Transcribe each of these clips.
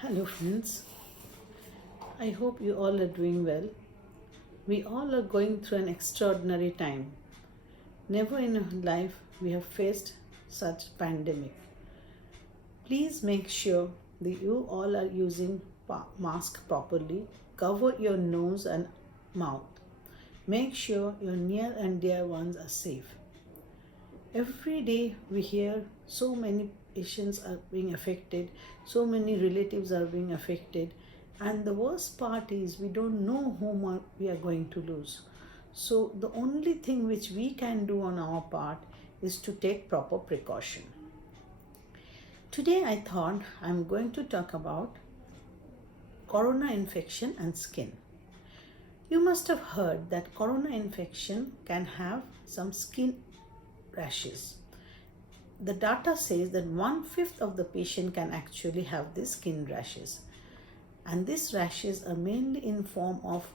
Hello, friends. I hope you all are doing well. We all are going through an extraordinary time. Never in our life we have faced such pandemic. Please make sure that you all are using mask properly. Cover your nose and mouth. Make sure your near and dear ones are safe. Every day we hear so many patients are being affected, so many relatives are being affected, and the worst part is we don't know whom we are going to lose. So the only thing which we can do on our part is to take proper precaution. Today I thought I'm going to talk about corona infection and skin. You must have heard that corona infection can have some skin rashes. The data says that 1/5 of the patient can actually have these skin rashes. And these rashes are mainly in form of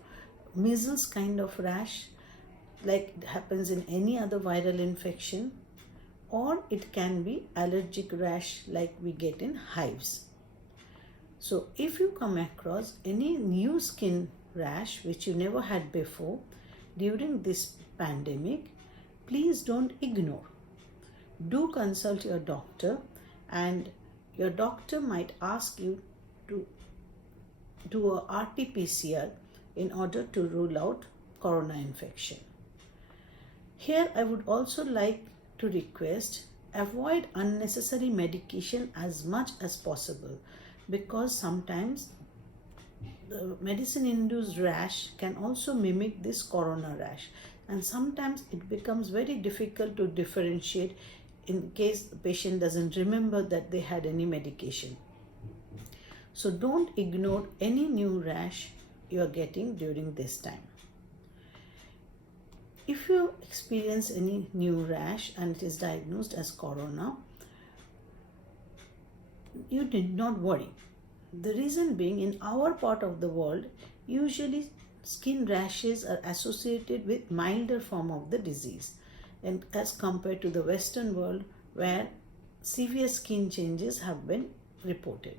measles kind of rash, like it happens in any other viral infection, or it can be allergic rash like we get in hives. So if you come across any new skin rash which you never had before during this pandemic, please don't ignore. Do consult your doctor, and your doctor might ask you to do a RT-PCR in order to rule out corona infection. Here I would also like to request, avoid unnecessary medication as much as possible, because sometimes the medicine-induced rash can also mimic this corona rash, and sometimes it becomes very difficult to differentiate in case the patient doesn't remember that they had any medication. So don't ignore any new rash you are getting during this time. If you experience any new rash and it is diagnosed as corona, you need not worry. The reason being, in our part of the world, usually skin rashes are associated with milder form of the disease, and as compared to the Western world where severe skin changes have been reported.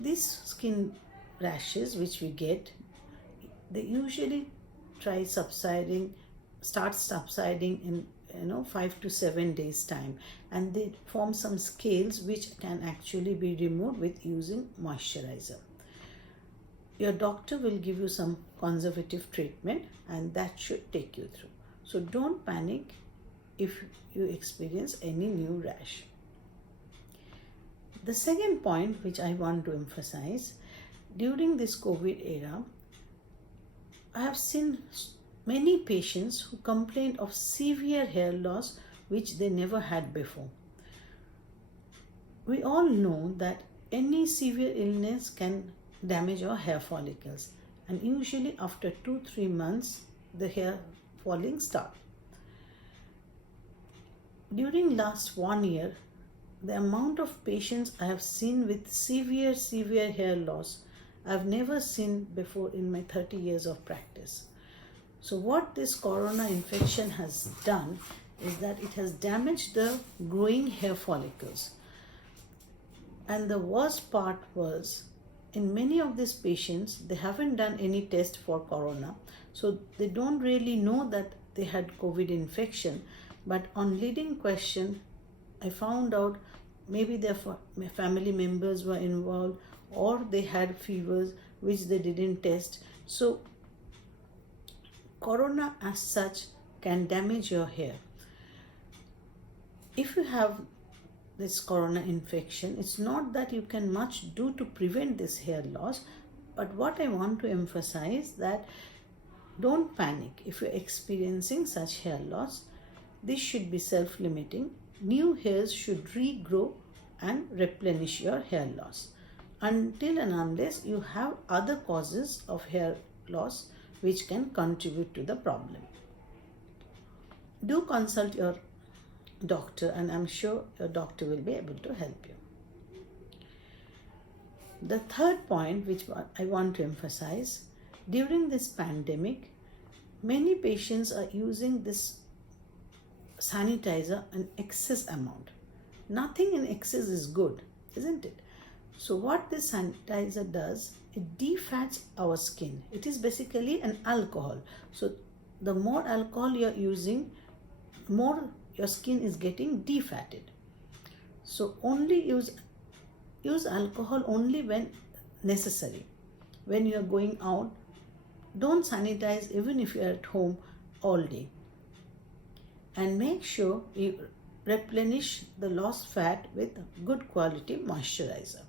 These skin rashes which we get, they usually start subsiding in 5 to 7 days time, and they form some scales which can actually be removed with using moisturizer. Your doctor will give you some conservative treatment, and that should take you through. So don't panic if you experience any new rash. The second point which I want to emphasize, during this COVID era, I have seen many patients who complained of severe hair loss which they never had before. We all know that any severe illness can damage our hair follicles, and usually after 2-3 months the hair falling start. During last 1 year, the amount of patients I have seen with severe hair loss I have never seen before in my 30 years of practice. So what this corona infection has done is that it has damaged the growing hair follicles. And the worst part was, in many of these patients, they haven't done any test for corona, so they don't really know that they had COVID infection. But on leading question, I found out maybe their family members were involved, or they had fevers which they didn't test. So corona as such can damage your hair. If you have this corona infection, it's not that you can much do to prevent this hair loss, but what I want to emphasize that don't panic if you're experiencing such hair loss. This should be self-limiting. New hairs should regrow and replenish your hair loss, until and unless you have other causes of hair loss which can contribute to the problem. Do consult your doctor, and I'm sure your doctor will be able to help you. The third point which I want to emphasize, during this pandemic, many patients are using this sanitizer in excess amount. Nothing in excess is good, isn't it? So what this sanitizer does, it defats our skin. It is basically an alcohol. So the more alcohol you are using, more your skin is getting defatted. So only use alcohol only when necessary. When you are going out, don't sanitize even if you are at home all day. And make sure you replenish the lost fat with good quality moisturizer.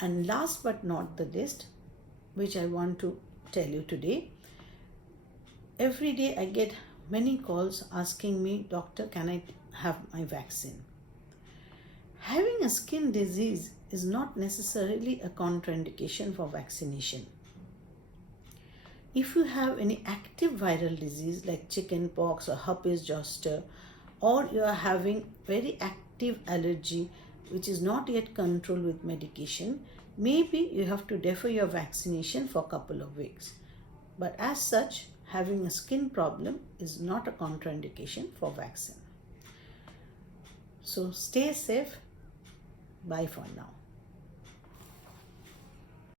And last but not the least, which I want to tell you today, every day I get many calls asking me, "Doctor, can I have my vaccine?" Having a skin disease is not necessarily a contraindication for vaccination. If you have any active viral disease like chickenpox or herpes zoster, or you are having very active allergy which is not yet controlled with medication, maybe you have to defer your vaccination for a couple of weeks. But as such, having a skin problem is not a contraindication for vaccine. So stay safe. Bye for now.